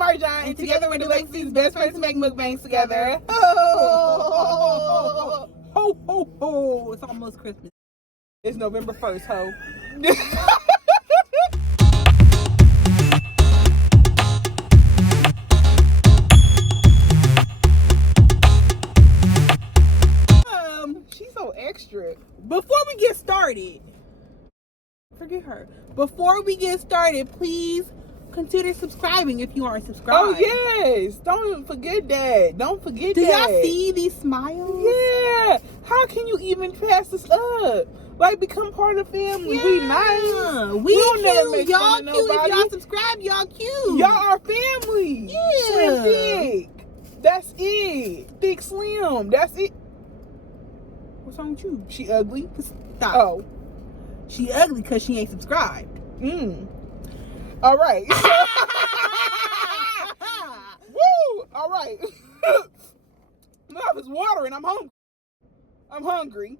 I'm Marjan, and together we're DeLexisEats, best friends to make mukbangs together. Ho, ho, ho, ho. It's almost Christmas. It's November 1st, ho. She's so extra. Before we get started, forget her. Before we get started, please consider subscribing if you aren't subscribed. Oh yes, don't forget that. Don't forget Do that. y'all see these smiles? Yeah. How can you even pass us up? Like, become part of the family. Yeah. We nice. We don't never cute. make Y'all fun of cute. If nobody. y'all subscribe, y'all cute. Y'all are family. Yeah. Slim thick. That's it. Thick slim. That's it. What's wrong with you? She ugly. Stop. Oh. She ugly because she ain't subscribed. All right. Woo. All right. Mouth is watering. I'm hungry. I'm hungry.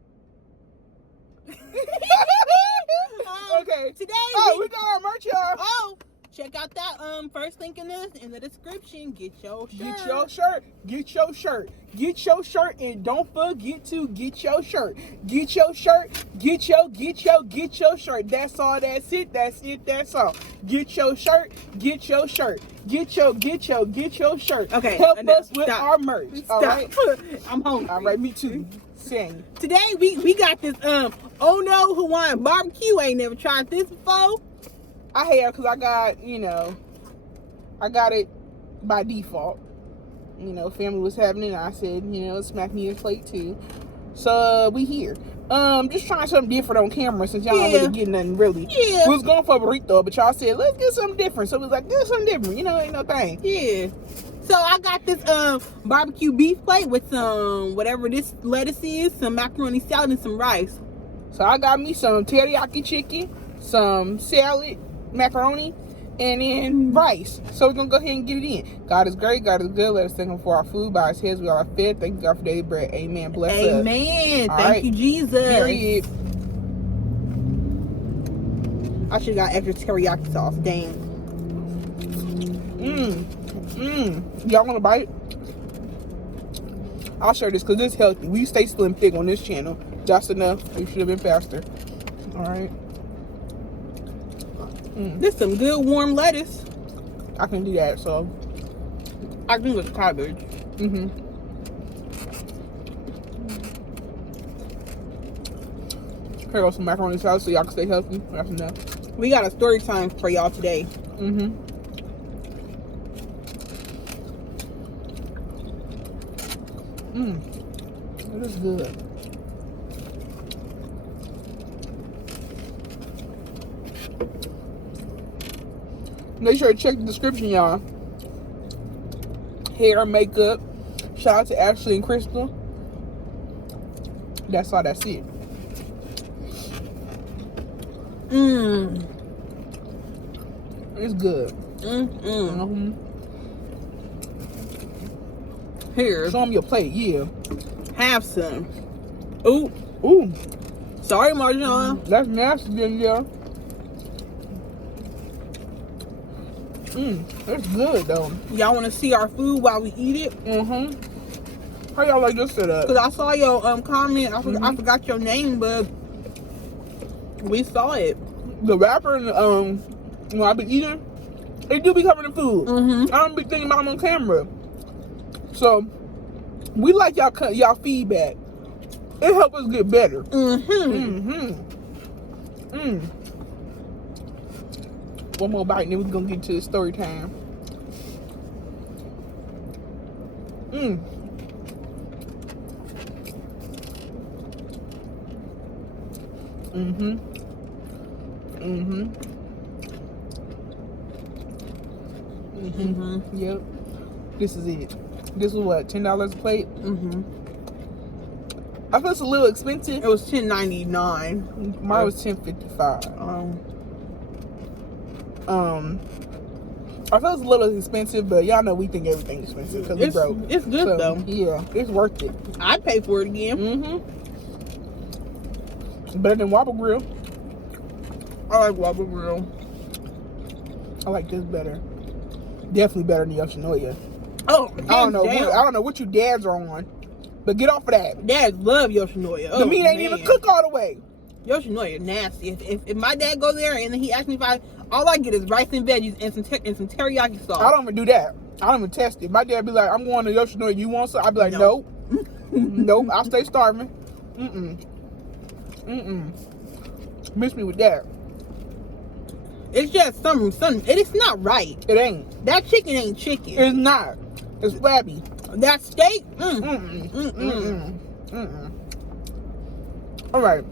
Okay. Today we got our merch, y'all. Oh, check out that first link in the description. Get your shirt. Get your shirt. Get your shirt. Get your shirt, and don't forget to get your shirt. Get your shirt. Get your shirt. That's all. That's it. That's it. That's all. Get your shirt. Get your shirt. Get your shirt. Okay. Help enough. us with Stop. our merch. Stop. All right. I'm hungry. All right. Me too. Same. Today we got this ONO Hawaiian barbecue. Ain't never tried this before. I have, because I got, I got it by default. Family was having it, and I said, smack me a plate too. So we here. Just trying something different on camera, since y'all don't really get nothing really. Yeah. We was going for a burrito, but y'all said, let's get something different. So we was like, get something different. Ain't no thing. Yeah. So I got this barbecue beef plate with some whatever this lettuce is, some macaroni salad, and some rice. So I got me some teriyaki chicken, some salad, macaroni, and then rice. So we're gonna go ahead and get it in. God is great, God is good. Let us thank him for our food. By his heads we are fed. Thank you, God, for daily bread. Amen. Bless us. Amen. All Thank right. you, Jesus. Period. I should have got extra teriyaki sauce. Dang. Y'all want to bite? I'll share this because it's healthy. We stay slim thick on this channel. Just enough. We should have been faster. All right. This some good warm lettuce. I can do that. So I think it's cabbage. here goes some macaroni salad so y'all can stay healthy. That's enough. We got a story time for y'all today. It is good. Make sure to check the description, y'all. Hair, makeup. Shout out to Ashley and Crystal. That's all. That's it. It's good. Here, Show them your plate. Yeah. have some. Ooh. Ooh. Sorry, Marjan. That's nasty, Danielle. It's good though. Y'all want to see our food while we eat it? How y'all like this setup? Cause I saw your comment. I forgot your name, but we saw it. The wrapper and when I be eating, it do be covered in food. I don't be thinking about them on camera. So we like y'all feedback. It helps us get better. One more bite and then we're gonna get to the story time. Yep. This is it. This was what, $10 a plate? I feel it's a little expensive. It was $10.99. Mine was $10.55. I feel it's a little expensive, but y'all know we think everything's expensive because we broke. It's good though. Yeah, it's worth it. I'd pay for it again. Better than Whopper Grill. I like Whopper Grill. I like this better. Definitely better than Yoshinoya. Oh, I don't know. damn. I don't know what you dads are on, but get off of that. Dads love Yoshinoya. The meat ain't even cooked all the way. Yoshinoya nasty. If my dad go there and then he asks me if all I get is rice and veggies and some teriyaki sauce. I don't even do that. I don't even test it. My dad be like, I'm going to Yoshinoya. You want some? I be like, No. nope. Nope. I'll stay starving. Miss me with that. It's just some. It's not right. It ain't. That chicken ain't chicken. It's not. It's flabby. That steak. All right.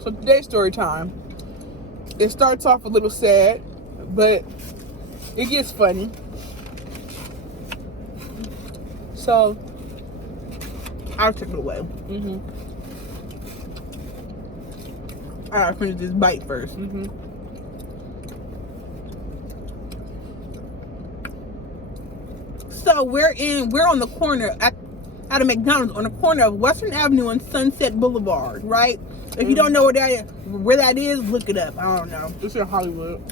So today's story time. It starts off a little sad, but it gets funny. So I'll take it away. I gotta finish this bite first. So we're on the corner at a McDonald's on the corner of Western Avenue and Sunset Boulevard, right? If you don't know where that is, look it up. I don't know. It's in Hollywood.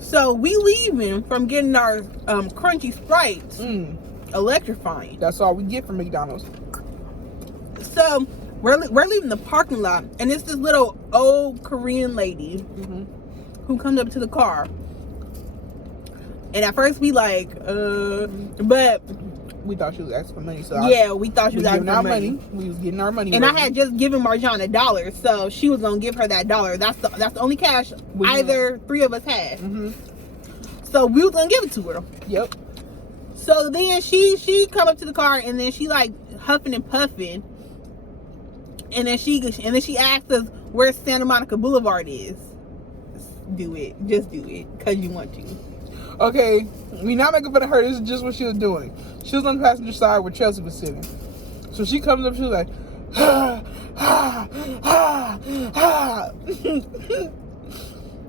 So we leaving from getting our crunchy Sprites, electrifying. That's all we get from McDonald's. So we're leaving the parking lot, and it's this little old Korean lady who comes up to the car. And at first we like, but we thought she was asking for money. So we thought she was asking for money. We was getting our money. And I had just given Marjan $1, so she was gonna give her that $1. That's the only cash either three of us had. So we was gonna give it to her. Yep. So then she come up to the car, and then she like huffing and puffing, and then she asked us where Santa Monica Boulevard is. Do it, just do it, cause you want to. Okay, we not making fun of her. This is just what she was doing. She was on the passenger side where Chelsea was sitting. So she comes up, she was like,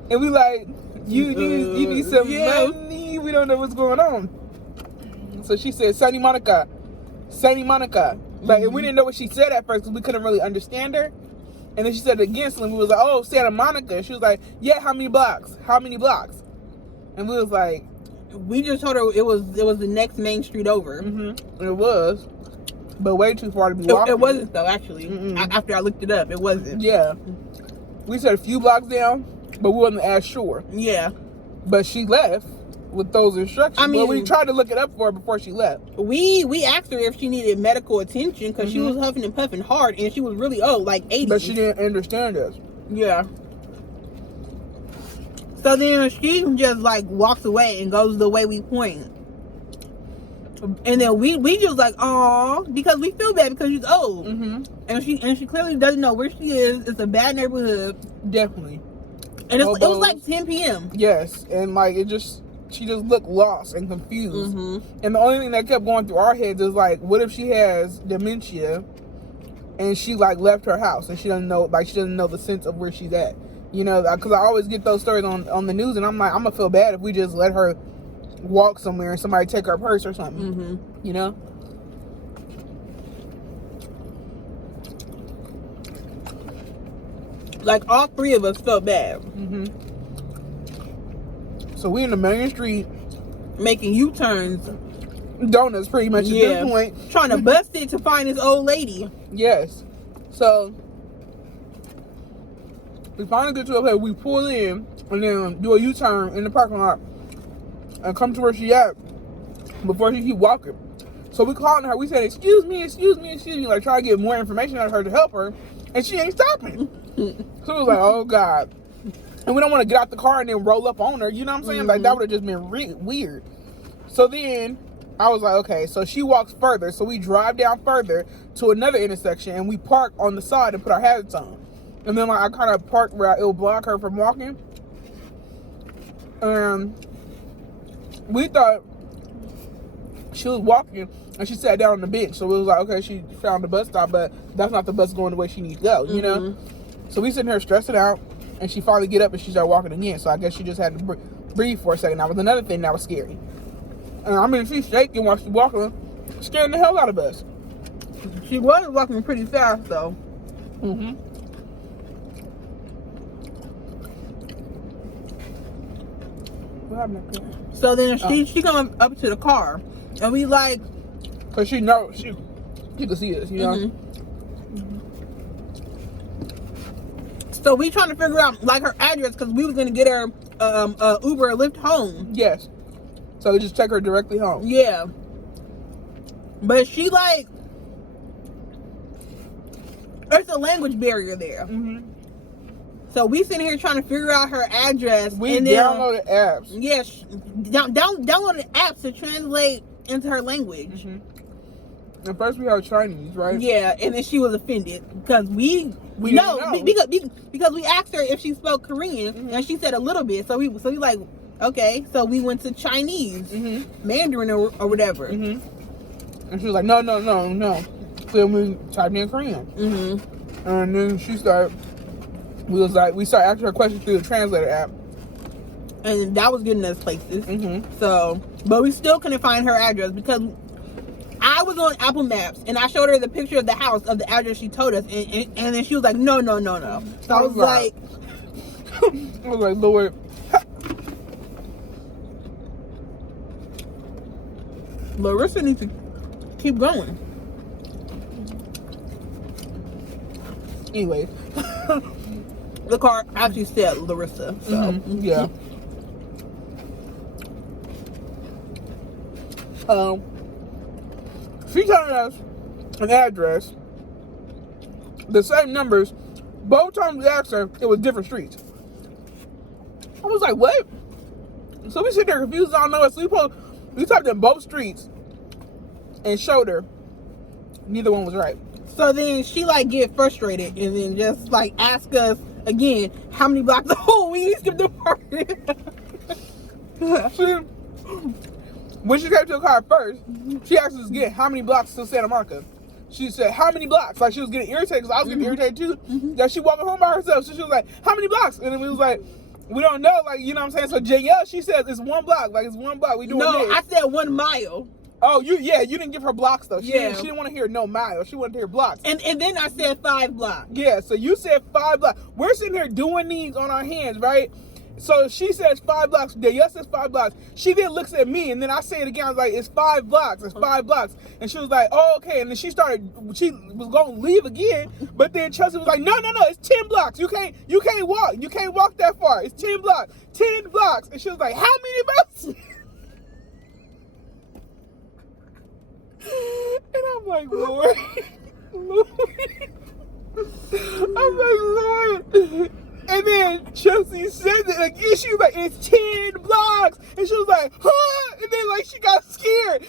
and we like, you need some money. We don't know what's going on. So she said, Santa Monica. Like, and we didn't know what she said at first because we couldn't really understand her. And then she said it again, so we was like, oh, Santa Monica. She was like, yeah, how many blocks? And we was like, we just told her it was the next main street over. It was, but way too far to be walking. It wasn't though, actually. After I looked it up, it wasn't. Yeah, we said a few blocks down, but we wasn't as sure. Yeah, but she left with those instructions. I mean, well, we tried to look it up for her before she left. We asked her if she needed medical attention because she was huffing and puffing hard, and she was really old, like 80. But she didn't understand us. Yeah. So then she just like walks away and goes the way we point. And then we just like, aw, because we feel bad because she's old. And she clearly doesn't know where she is. It's a bad neighborhood. Definitely. And it was like 10 p.m. Yes, and like she just looked lost and confused. And the only thing that kept going through our heads is like, what if she has dementia and she like left her house and she doesn't know the sense of where she's at. You know, because I always get those stories on the news, and I'm like, I'm gonna feel bad if we just let her walk somewhere and somebody take her purse or something. You know. Like all three of us felt bad. So we in the main street making U-turns, donuts pretty much at this point, trying to bust it to find this old lady. Yes. So we finally get to a place, we pull in and then do a U-turn in the parking lot and come to where she at before she keep walking. So we calling her, we said, excuse me, like try to get more information out of her to help her, and she ain't stopping. So it was like, oh God. And we don't want to get out the car and then roll up on her, you know what I'm saying? Like that would have just been weird. So then I was like, okay, so she walks further, so we drive down further to another intersection and we park on the side and put our hazards on. And then like I kind of parked where it'll block her from walking. We thought she was walking and she sat down on the bench. So it was like, okay, she found the bus stop, but that's not the bus going the way she needs to go, you know? So we sitting here stressing out, and she finally get up and she started walking again. So I guess she just had to breathe for a second. That was another thing that was scary. And I mean, she's shaking while she's walking, scaring the hell out of us. She was walking pretty fast though. What happened to her? So then she come up to the car, and we like, cause she knows she could see us, you know. Mm-hmm. So we trying to figure out like her address because we was gonna get her Uber or Lyft home. Yes. So we just take her directly home. Yeah. But she like, there's a language barrier there. Mm-hmm. So we sitting here trying to figure out her address. We and then, downloaded apps. Yes, downloaded apps to translate into her language. Mm-hmm. At first we heard Chinese, right? Yeah, and then she was offended because we didn't know. because we asked her if she spoke Korean, Mm-hmm. and she said a little bit. So we like, okay, so we went to Chinese, Mm-hmm. Mandarin or whatever. Mm-hmm. And she was like, no. So we typed in Korean. Mm-hmm. And then we started asking her questions through the translator app. And that was getting us places. Mm-hmm. So, but we still couldn't find her address because I was on Apple Maps and I showed her the picture of the house of the address she told us, and then she was like, no. So I was like, I was like, Lord. Larissa needs to keep going. Anyways. The car actually said Larissa. So Mm-hmm. Yeah. She telling us an address, the same numbers. Both times we asked her, it was different streets. I was like, what? So we sit there confused. I don't know. So we typed in both streets and showed her. Neither one was right. So then she like get frustrated and then just like ask us again how many blocks. Oh, we skipped the part. When she came to the car first, she asked us again how many blocks to Santa Monica. She said, how many blocks? Like she was getting irritated because I was getting irritated too. That she walking home by herself. So she was like, how many blocks? And then we was like, we don't know. Like, you know what I'm saying? So Danielle, she says it's 1 block. Like it's 1 block. We doing No, this. I said 1 mile. Oh, you didn't give her blocks though. She Yeah. didn't want to hear no miles. She wanted to hear blocks. And then I said 5 blocks. Yeah, so you said 5 blocks. We're sitting here doing these on our hands, right? So she says 5 blocks. Danielle says 5 blocks. She then looks at me, and then I say it again. I was like, it's 5 blocks. It's 5 blocks. And she was like, oh, okay. And then she was going to leave again. But then Chelsea was like, no, it's 10 blocks. You can't walk. You can't walk that far. It's 10 blocks. 10 blocks. And she was like, how many blocks? And I'm like, Lord. I'm like, Lord. And then Chelsea said it again. She was like, it's 10 blocks. And she was like, huh? And then like she got scared.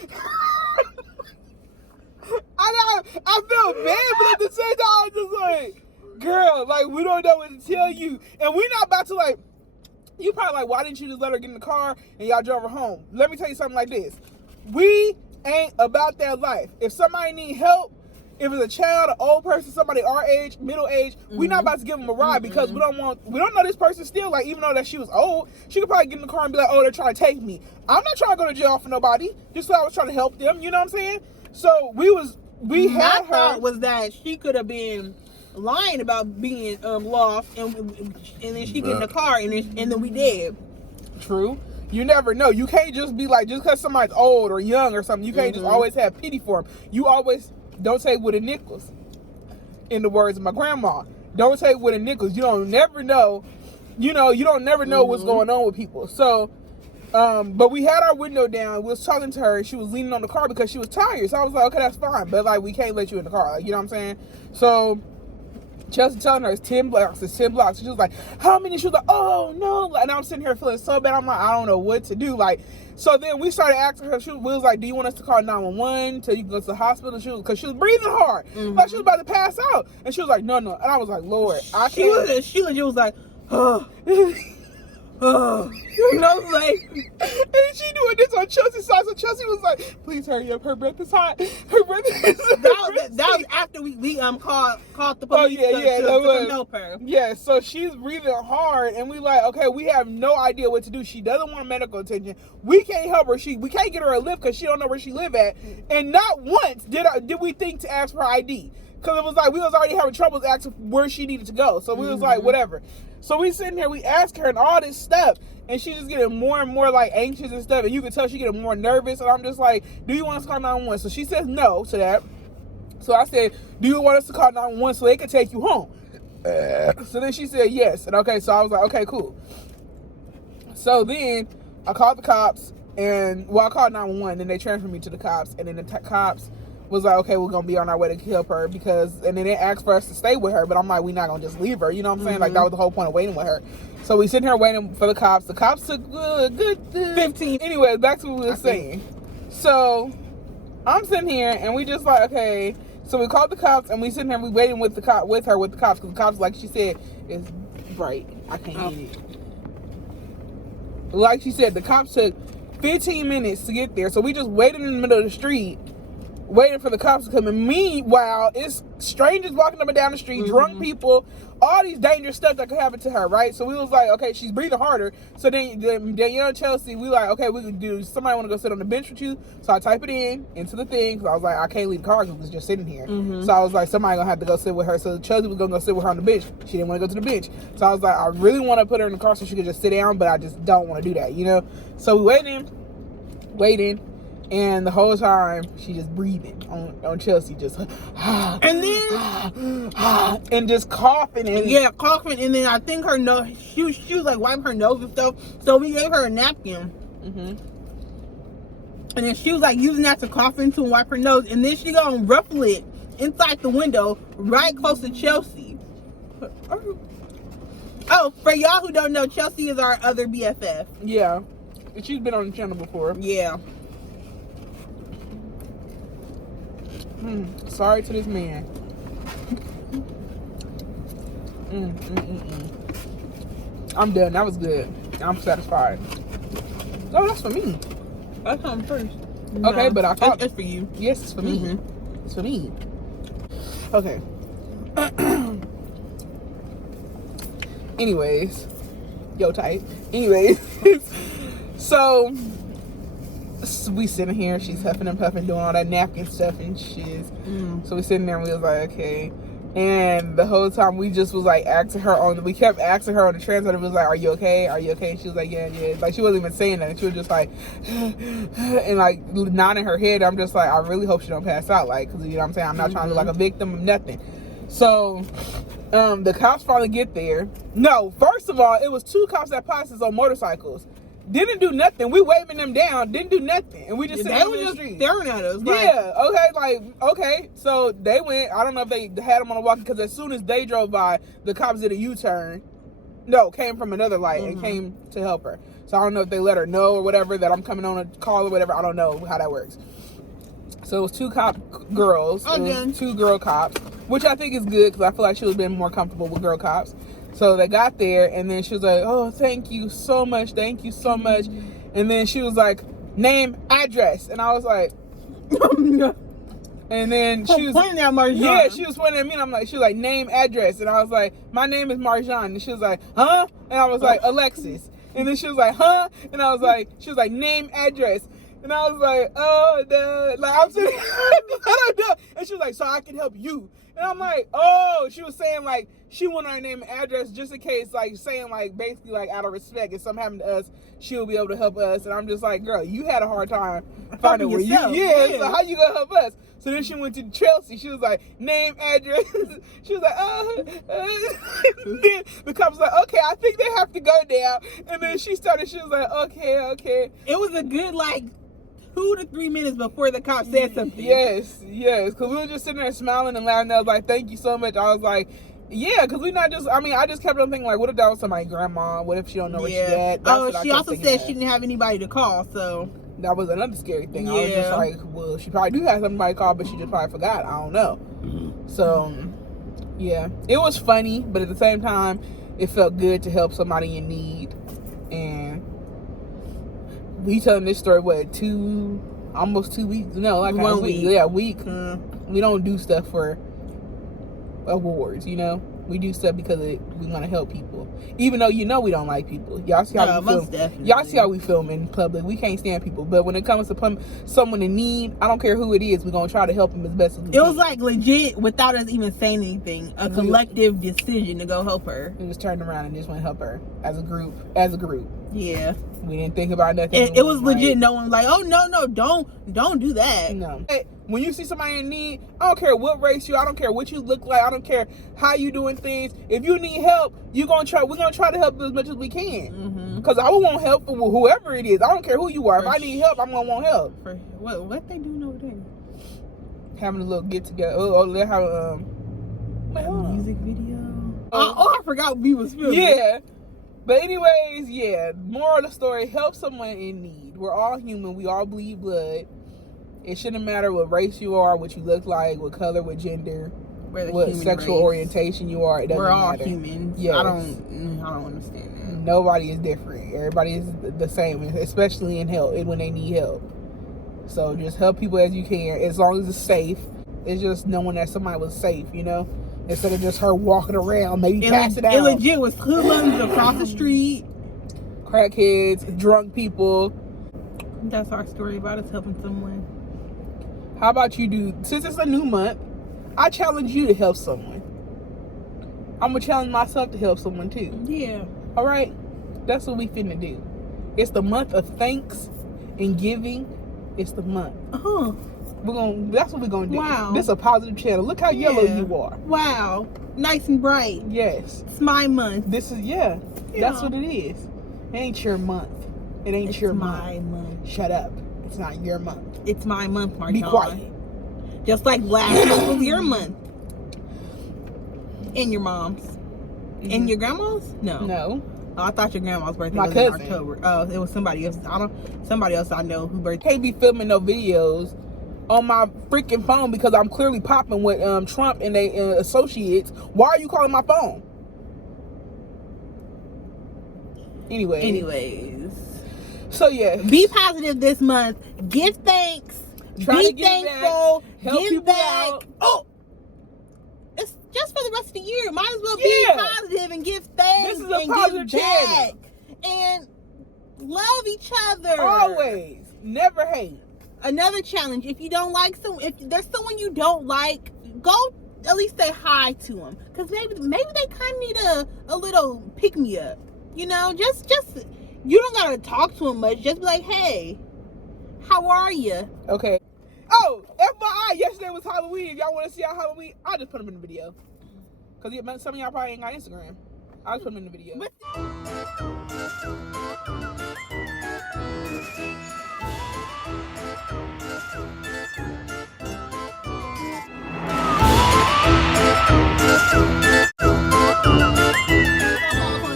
I felt bad, but at the same time, I was just like, girl, like we don't know what to tell you. And we're not about to like, you probably like, why didn't you just let her get in the car and y'all drove her home? Let me tell you something like this. We ain't about that life. If somebody need help, if it's a child, an old person, somebody our age, middle age, we're not about to give them a ride because we don't know this person still. Like, even though that she was old, she could probably get in the car and be like, oh, they're trying to take me. I'm not trying to go to jail for nobody. Just so I was trying to help them. You know what I'm saying? So we had her. My thought was that she could have been lying about being lost, and then she get in the car, and then we dead. True. You never know. You can't just be like, just because somebody's old or young or something, you can't just always have pity for them. You always don't take wooden nickels. In the words of my grandma, don't take wooden nickels. You don't never know. You don't never know what's going on with people. So, but we had our window down. We was talking to her. She was leaning on the car because she was tired. So I was like, okay, that's fine. But like, we can't let you in the car. Like, you know what I'm saying? So Chelsea telling her it's 10 blocks. It's 10 blocks. She was like, how many? She was like, oh no. And I'm sitting here feeling so bad. I'm like, I don't know what to do. Like, so then we started asking her. We was like, do you want us to call 911 till you can go to the hospital? Because she was breathing hard. Like she was about to pass out. And she was like, no. And I was like, Lord, I can't. She legit was like, oh. You know, like, and she doing this on Chelsea's side. So Chelsea was like, please hurry up. Her breath is hot. Her breath is that was after we called the police to come help her. Yeah, so she's breathing hard, and we like, okay, we have no idea what to do. She doesn't want medical attention. We can't help her. We can't get her a lift because she don't know where she live at. And not once did we think to ask for ID. Because it was like we was already having trouble asking where she needed to go. So we was like, whatever. So we sitting here, we asked her and all this stuff. and she's just getting more and more like anxious and stuff, and you can tell she getting more nervous, and I'm just like, do you want us to call 911? So she says no to that. So I said, do you want us to call 911 so they can take you home? So then she said yes. And okay, so I was like, okay, cool. So then I called the cops, and I called 911, and they transferred me to the cops, and then the cops was like, okay, we're gonna be on our way to help her, and then they asked for us to stay with her, but I'm like, we're not gonna just leave her, you know what I'm saying? Like, that was the whole point of waiting with her. So we sitting here waiting for the cops. The cops took a good 15. Anyway, back to what we were saying. So I'm sitting here, and we just like, okay. So we called the cops, and we sitting here, we waiting with the cops, because the cops, like she said, is bright. I can't get it. Like she said, the cops took 15 minutes to get there, so we just waited in the middle of the street, waiting for the cops to come. And meanwhile, it's strangers walking up and down the street, drunk people, all these dangerous stuff that could happen to her, right? So we was like, okay, she's breathing harder. So then Danielle and Chelsea, we like, okay, we can do, somebody want to go sit on the bench with you? So I type it into the thing, because I was like, I can't leave the car because it was just sitting here. So I was like, somebody gonna have to go sit with her. So Chelsea was gonna go sit with her on the bench. She didn't want to go to the bench. So I was like, I really want to put her in the car so she could just sit down, but I just don't want to do that, you know? So we waiting, and the whole time she just breathing on Chelsea, just and then and just coughing and coughing, and then I think her nose, she was like wiping her nose and stuff. So we gave her a napkin, and then she was like using that to cough into and wipe her nose, and then she gonna ruffle it inside the window right close to Chelsea. Oh, for y'all who don't know, Chelsea is our other BFF. Yeah, she's been on the channel before. Yeah. Sorry to this man. I'm done. That was good. I'm satisfied. Oh, that's for me. That's on first. Okay, No, but I thought it's for you. Yes, it's for me. It's for me. Okay. Anyways, yo tight. Anyways, so we sitting here, she's huffing and puffing, doing all that napkin stuff and shit. So we sitting there, and we was like, okay. And the whole time we just was like we kept asking her on the translator, we was like, are you okay? Are you okay? And she was like, yeah. Like, she wasn't even saying that. She was just like, and like nodding her head. I'm just like, I really hope she don't pass out. Like, cause you know what I'm saying? I'm not trying to look like a victim of nothing. So, the cops finally get there. No, first of all, it was 2 cops that passed us on motorcycles. Didn't do nothing. We waving them down. Didn't do nothing. And we just they were just staring at us. Like, yeah. Okay. So they went. I don't know if they had them on a walkie, because as soon as they drove by, the cops did a U-turn. No, came from another light and came to help her. So I don't know if they let her know or whatever that I'm coming on a call or whatever. I don't know how that works. So it was 2 cop girls and 2 girl cops, which I think is good, because I feel like she would have been more comfortable with girl cops. So they got there, and then she was like, oh, thank you so much. And then she was like, name, address. And I was like, and then she was pointing at Marjan. Yeah, she was pointing at me, and she was like, name, address. And I was like, my name is Marjan. And she was like, huh? And I was like, Alexis. And then she was like, huh? And I was like, she was like, name, address. And I was like, oh, duh. Like, I'm sitting I don't know. And she was like, so I can help you. And I'm like, oh, she was saying, like, she wanted her name and address just in case, like, saying, like, basically, like, out of respect, if something happened to us, she'll be able to help us. And I'm just like, girl, you had a hard time finding where you, so how you gonna help us? So then she went to Chelsea. She was like, name, address. She was like, Then the cop was like, okay, I think they have to go now. And then she was like, okay. It was a good, like, 2 to 3 minutes before the cop said something. Yes, because we were just sitting there smiling and laughing. I was like, thank you so much. I was like, yeah, because we not just, I just kept on thinking, like, what if that was somebody's grandma? What if she don't know where she at? She also said she didn't have anybody to call, so. That was another scary thing. I was just like, well, she probably do have somebody to call, but she just probably forgot. I don't know. So, yeah. It was funny, but at the same time, it felt good to help somebody in need. And we telling this story, almost 2 weeks? No, like 1 week. Yeah, a week. We don't do stuff for awards, you know? We do stuff because we want to help people, even though we don't like people. Y'all see how we most film. definitely. Y'all see how we film in public. We can't stand people, but when it comes to someone in need, I don't care who it is. We're gonna try to help them as best as we can. It was like legit, without us even saying anything, a collective decision to go help her. We just turned around and just went to help her as a group. As a group. Yeah. We didn't think about nothing. It was legit. No one was like, oh no, don't do that. No. When you see somebody in need, I don't care what race you, I don't care what you look like, I don't care how you doing things. If you need help, we're gonna try to help as much as we can. Because I will want help for whoever it is. I don't care who you are. If I need help, I'm gonna want help. What they doing over there? Having a little get together. They have a music video. I forgot we was filming. Yeah. But anyways, yeah. Moral of the story: help someone in need. We're all human. We all bleed blood. It shouldn't matter what race you are, what you look like, what color, what gender, what sexual orientation you are. It doesn't matter. We're all matter. Humans. Yes. I don't understand that. Nobody is different. Everybody is the same, especially in help when they need help. So just help people as you can, as long as it's safe. It's just knowing that somebody was safe, instead of just her walking around, maybe passing out. It legit was hoodlums across the street, crackheads, drunk people. That's our story about us helping someone. How about you do, since it's a new month, I challenge you to help someone. I'm going to challenge myself to help someone too. Yeah. All right? That's what we finna do. It's the month of thanks and giving. It's the month. That's what we're going to do. Wow. This is a positive channel. Look how yellow you are. Wow. Nice and bright. Yes. It's my month. That's what it is. It ain't your month. It's your my month. Shut up. It's not your month. It's my month, Marjan. Be quiet. Just like last month was your month. And your mom's. And your grandma's? No. Oh, I thought your grandma's birthday was in October. Oh, it was somebody else. Somebody else I know who birthday. Can't be filming no videos on my freaking phone because I'm clearly popping with Trump and they associates. Why are you calling my phone? Anyways. So yeah. Be positive this month. Give thanks. Be thankful. Give back. Oh, it's just for the rest of the year. Might as well be positive and give thanks. This is a positive channel. And love each other. Always. Never hate. Another challenge: if you don't like if there's someone you don't like, go at least say hi to them, because maybe they kind of need a little pick me up. Just you don't gotta talk to them much. Just be like, hey, how are you? Okay. Oh, FYI, yesterday was Halloween. If y'all want to see our Halloween, I'll just put them in the video. Because some of y'all probably ain't got Instagram. I'll just put them in the video. On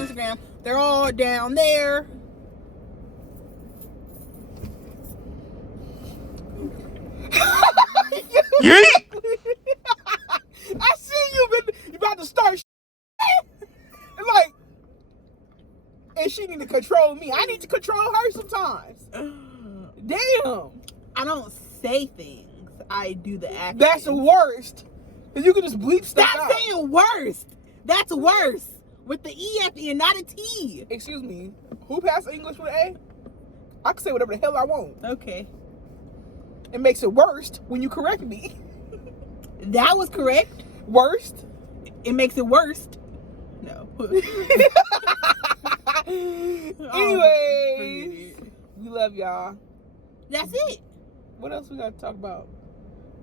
Instagram, they're all down there. I see you about to start and she need to control me. I need to control her sometimes. Damn. I don't say things. I do the action. That's the worst. Cause you can just bleep stuff out. Stop saying worst. That's worse. With the E at the end, not a T. Excuse me. Who passed English with an A? I can say whatever the hell I want. Okay. It makes it worst when you correct me. That was correct. Worst? It makes it worst. No. Anyways, we love y'all. That's it. What else we got to talk about?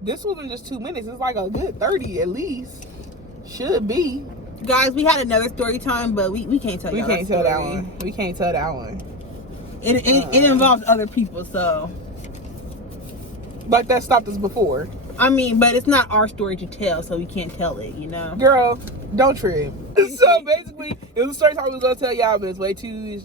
This wasn't just 2 minutes. It's like a good 30 at least. Should be. Guys, we had another story time, but we can't tell you. We can't tell that one. We can't tell that one. It involves other people, so. Like that stopped us before. I mean, but it's not our story to tell, so we can't tell it, Girl, don't trip. So basically, it was a story time we was gonna tell y'all, but it's way too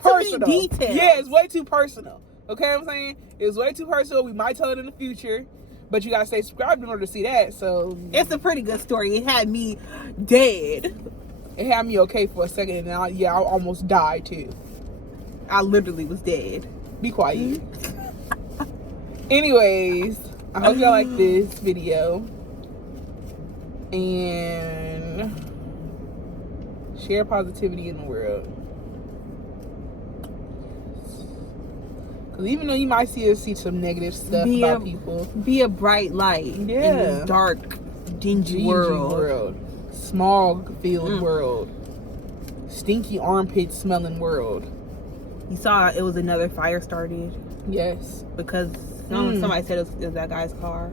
personal. Many details. Yeah, it's way too personal. Okay, what I'm saying? It's way too personal. We might tell it in the future, but you gotta stay subscribed in order to see that. So it's a pretty good story. It had me dead. It had me okay for a second, and I almost died too. I literally was dead. Be quiet. Anyways, I hope y'all like this video. And Share positivity in the world. Because even though you might see some negative stuff about people, be a bright light in this dark, dingy world. Smog-filled world. Stinky armpit smelling world. You saw it was another fire started. Yes. Because somebody said it was that guy's car.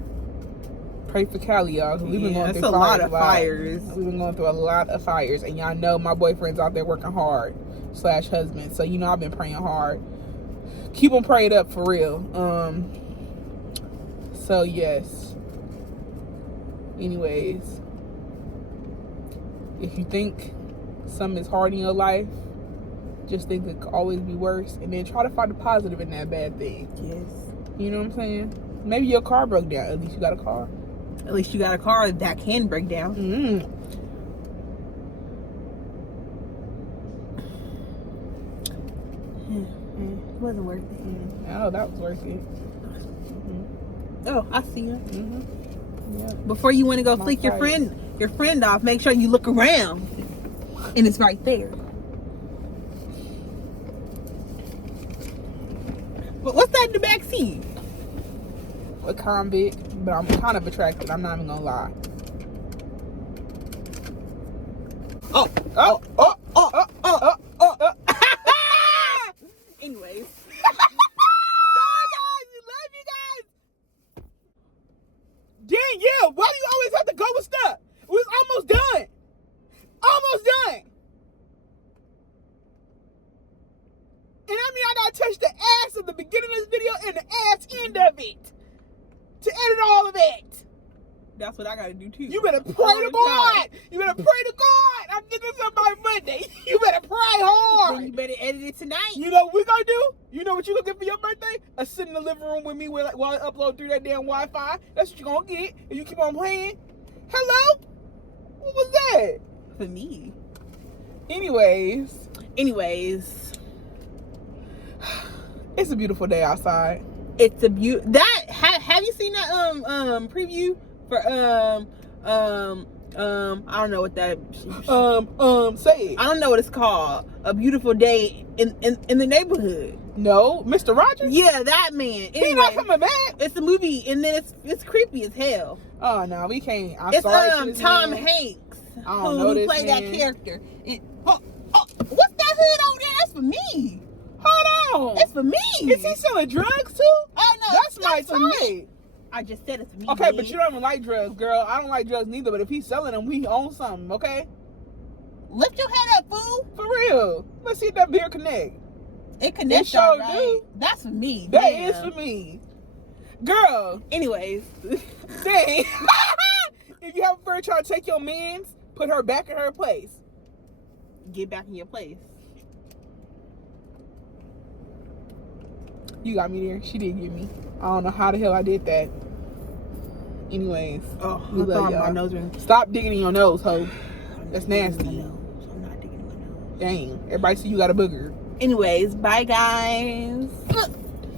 Pray for Cali, y'all. We've been going through a lot of fires. We've been going through a lot of fires. And y'all know my boyfriend's out there working hard. / husband. So, you know, I've been praying hard. Keep them prayed up for real. So, yes. Anyways. If you think something is hard in your life, just think it could always be worse. And then try to find the positive in that bad thing. Yes. You know what I'm saying? Maybe your car broke down. At least you got a car. At least you got a car that can break down. It wasn't worth it. Oh, that was worth it. Oh, I see you. Yeah. Before you want to go flick your friend off, make sure you look around, and it's right there. But what's that in the back seat? A convict, but I'm kind of attracted. I'm not even gonna lie. Anyways. Love you guys. Danielle, why do you always have to go with stuff? It was almost done. Almost done. And I mean, I gotta touch the ass at the beginning of this video and the ass end of it to edit all of it. That's what I gotta do too. You better pray to God. You better pray to God. I'm getting this up by Monday. You better pray hard. Then you better edit it tonight. You know what we gonna do? You know what you gonna get for your birthday? A sit in the living room with me while I upload through that damn Wi-Fi. That's what you gonna get. And you keep on playing. Hello? What was that? For me. Anyways. It's a beautiful day outside. It's a have you seen that preview for I don't know what that say it. I don't know what it's called. A beautiful day in the neighborhood. No, Mr. Rogers? Yeah, that man. Anyway, he not coming back. It's a movie, and then it's creepy as hell. Oh no, we can't. It's Tom Hanks who played that character. What's that hood over there? That's for me. Hold on. It's for me. Is he selling drugs too? Oh no, that's my type. I just said it's for me. Okay, but you don't even like drugs, girl. I don't like drugs neither. But if he's selling them, we own something. Okay. Lift your head up, fool. For real. Let's see if that beer connect. It connects. It sure right? do. That's for me. That is for me, girl. Anyways, dang. If you have a friend trying to take your man's, put her back in her place. Get back in your place. You got me there. She did get me. I don't know how the hell I did that. Anyways, we love y'all. My nose ring. Stop digging in your nose, ho. That's nasty. I'm not digging in my nose. Dang. Everybody see you got a booger. Anyways, bye guys.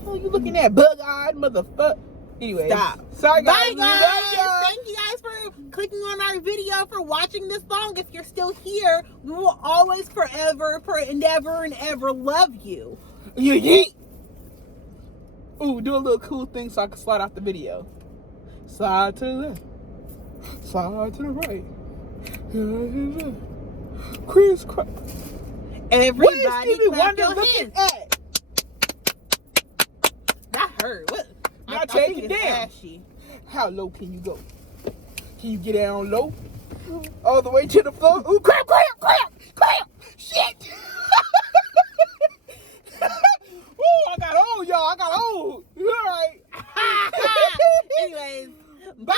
Oh, you looking at bug-eyed motherfucker. Anyways. Stop. Sorry guys. Bye guys. Thank you guys for clicking on our video, for watching this long. If you're still here, we will always, forever, endeavor, and ever love you. Yeet. Ooh, do a little cool thing so I can slide out the video. Slide to the left. Slide to the right. Crisscross. Everybody what is Stevie clap Wonder your looking hands. at? That hurt. What? Now take it down. Ashy. How low can you go? Can you get down low? All the way to the floor? Ooh, crap. Shit. Ooh, I got old, y'all. I got old. You all right? Anyways, bye.